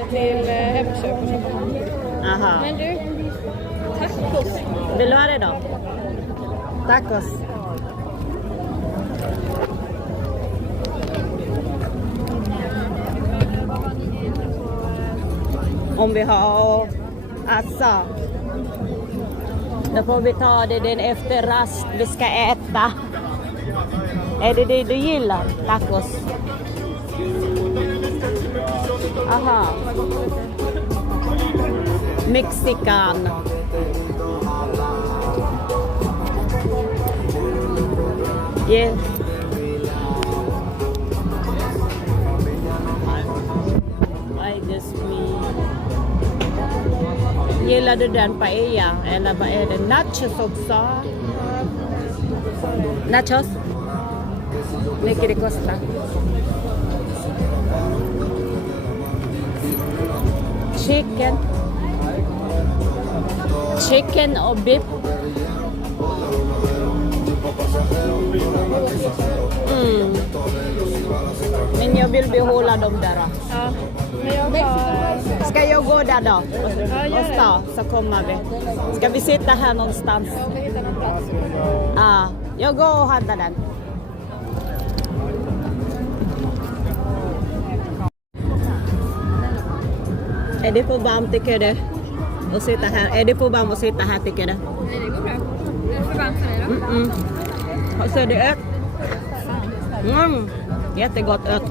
eller till Hemköp och så. Aha. Men du, tacos. Vill du ha det då? Tacos. Om vi har assa, då får vi ta det den efter rast vi ska äta. Är det det du gillar? Tacos. Aha. Mexican. Yeah. I just me. Gillar du den paella? Eller vad är det? Nachos också? Nachos? Mycket det kostar. Chicken och beef. Men jag vill behålla dem där. Ja, men jag har... Ska jag gå där då? Ja, Och så kommer vi. Ska vi sitta här någonstans? Jag vill hitta någon plats. Ja, jag går och handlar den. Är det för varmt tycker du? Att sitta här? Är det för varmt att sitta här tycker du? Nej, det går bra. Det är för varmt för dig då? Och så är det ört. Jättegott ört.